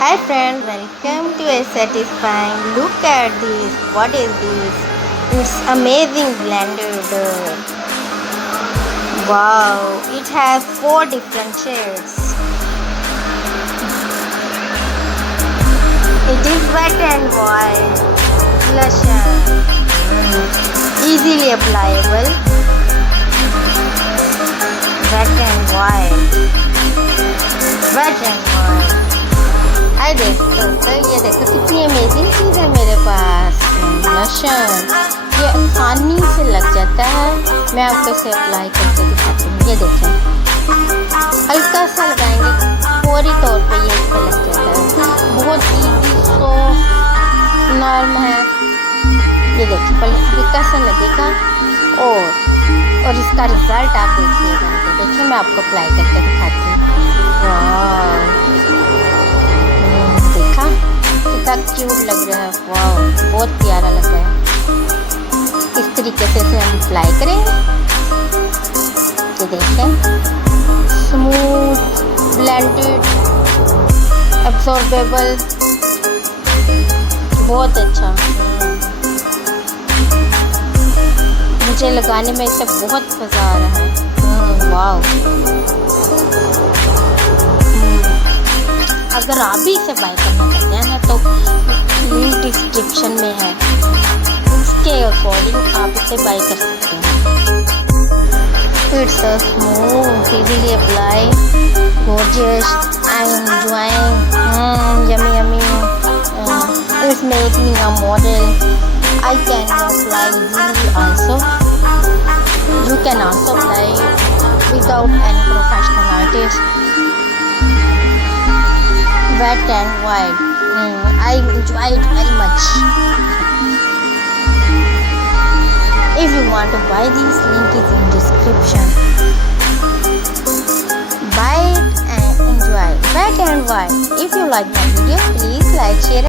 Hi friend, welcome to a satisfying look at this. What is this? It's amazing blender. Wow, it has 4 different shades. It is wet and wild, lotion, easily applicable, wet and wild, wet and wild. हाय दोस्तों, ये देखो कितनी amazing चीज़ है मेरे पास। Lotion ये आसानी से लग जाता है। मैं आपको इसे अप्लाई करके दिखाती हूँ। ये देखें, हल्का सा लगाएंगे, फौरी तौर पे ये इस पर लग जाता है। बहुत इजी, सॉफ्ट, नर्म है। ये देखिए, पहले हल्का सा लगेगा और इसका रिजल्ट आप देखिएगा। देखिए, मैं आपको अप्लाई करके दिखाती हूँ। वाह, कितना क्यूट लग रहा है। वाह, बहुत प्यारा लग रहा है। इस तरीके से इसे हम अप्लाई करेंगे। ये देखें, स्मूथ, ब्लेंडेड, एब्जॉर्बेबल, बहुत अच्छा। मुझे लगाने में इसे बहुत मज़ा आ रहा है। वाह, अगर आप भी इसे बाय करना चाहते हैं ना, तो लिंक डिस्क्रिप्शन में है, उसके अकॉर्डिंग आप इसे बाय कर सकते हैं। It's so smooth, easily apply, gorgeous, I am enjoying, yummy yummy. It's making a model. I can apply easily also. You can also apply without any professional artist. Wet and wild. I enjoy it very much. If you want to buy this, link is in description. Buy it and enjoy. Wet and wild. If you like my video, please like, share